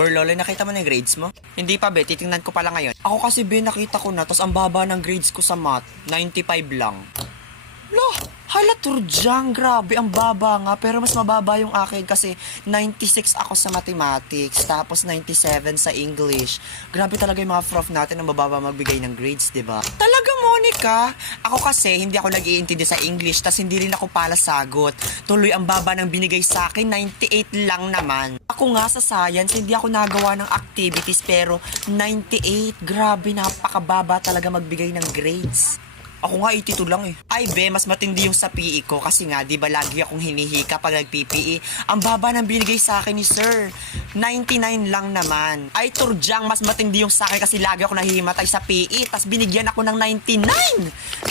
Or Lola, nakita mo na yung grades mo? Hindi pa, be. Titingnan ko pala ngayon. Ako kasi, be, nakita ko na. Tapos ang baba ng grades ko sa math, 95 lang. Loh, hala Turjang, grabe, ang baba nga. Pero mas mababa yung akin kasi 96 ako sa mathematics, tapos 97 sa English. Grabe talaga yung mga prof natin ang mababa magbigay ng grades, diba? Talaga, Monica? Ako kasi, hindi ako nag-iintindi sa English, tas hindi rin ako pala sagot. Tuloy ang baba ng binigay sa akin, 98 lang naman. Ako nga sa science, hindi ako nagawa ng activities, pero 98, grabe, napakababa talaga magbigay ng grades. Ako nga 82 lang eh. Ay be, mas matindi yung sa PE ko kasi nga, di ba lagi akong hinihika pag nag-PPE. Ang baba ng binigay sa akin ni sir. 99 lang naman. Ay Turjang, mas matindi yung sa akin kasi lagi ako nahihimatay sa PE. Tas binigyan ako ng 99.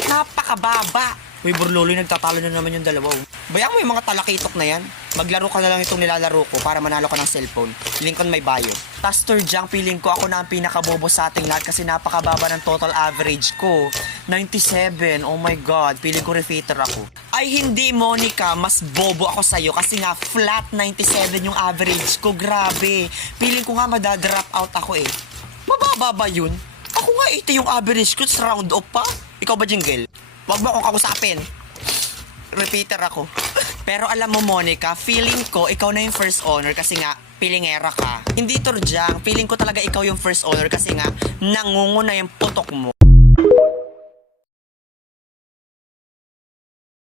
Napakababa. Uy, Burloloy, nagtatalo na naman yung dalawa. Bayang mo yung mga talakitok na yan. Maglaro ka na lang itong nilalaro ko para manalo ka ng cellphone. Link on my bio. Tas Turjang, feeling ko ako na ang pinakabobo sa ating lahat kasi napakababa ng total average ko. 97. Oh my God. Feeling ko repeater ako. Ay hindi, Monica. Mas bobo ako sa'yo kasi nga flat 97 yung average ko. Grabe. Feeling ko nga madadrop out ako eh. Mababa ba yun? Ako nga 80 yung average ko. Round off pa. Ikaw ba, Jingle? Wag mo akong kausapin. Repeater ako. Pero alam mo, Monica, feeling ko ikaw na yung first honor kasi nga pilingera ka. Hindi Turjang. Feeling ko talaga ikaw yung first honor kasi nga nangunguna yung putok mo.